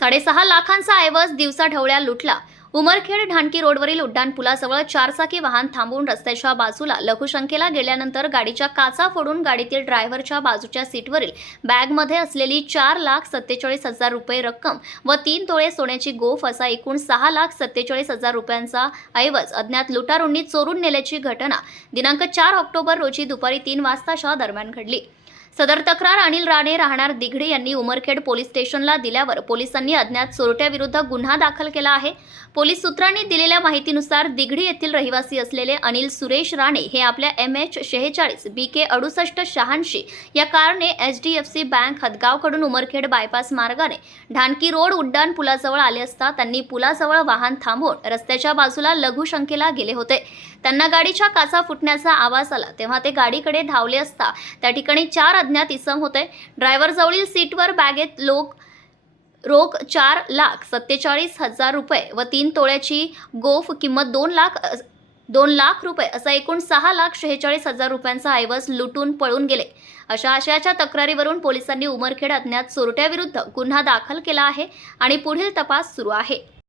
6.5 लाखांचा ऐवज दिवसाढवळ्या लुटला। उमरखेड ढाणकी रोडवरील उड्डाण पुलाजवळ चारचाकी वाहन थांबवून रस्त्याच्या बाजूला लघुशंकेला गेल्यानंतर गाडीच्या काचा फोडून गाडीतील ड्रायव्हरच्या बाजूच्या सीटवरील बॅगमध्ये असलेली 4,47,000 रुपये रक्कम व 3 तोळे सोन्याची गोफ असा एकूण 6,47,000 रुपयांचा ऐवज अज्ञात लुटारूंनी चोरून नेल्याची घटना दिनांक 4 ऑक्टोबर रोजी दुपारी 3 वाजताच्या दरम्यान घडली। सदर तक्रार अनिल राणे राहणार दिघडी यांनी उमरखेड पोलीस स्टेशनला दिल्यावर पोलिसांनी अज्ञात चोरट्याविरुद्ध गुन्हा दाखल केला आहे। पोलीस सूत्रांनी दिलेल्या माहितीनुसार दिघडी येथील रहिवासी असलेले अनिल सुरेश राणे हे आपल्या MH46 BK 6886 या कारने HDFC बँक हदगावकडून उमरखेड बायपास मार्गाने ढाणकी रोड उड्डाण पुलाजवळ आले असता त्यांनी पुलाजवळ वाहन थांबवून रस्त्याच्या बाजूला लघुशंकेला गेले होते। त्यांना गाडीच्या काचा फुटण्याचा आवाज आला तेव्हा ते गाडीकडे धावले असता त्या ठिकाणी 4 अज्ञात इसम होते। ड्रायव्हर जवळील सीटवर बॅगेत रोख 4,47,000 रुपये व 3 तोळ्याची गोफ किंमत 2 लाख रुपये असा एकूण 6,46,000 रुपयांचा ऐवज लुटून पळून गेले। अशा आशयाच्या तक्रारीवरून पोलिसांनी उमरखेड अज्ञात चोरट्याविरुद्ध गुन्हा दाखल केला आहे आणि पुढील तपास सुरू आहे।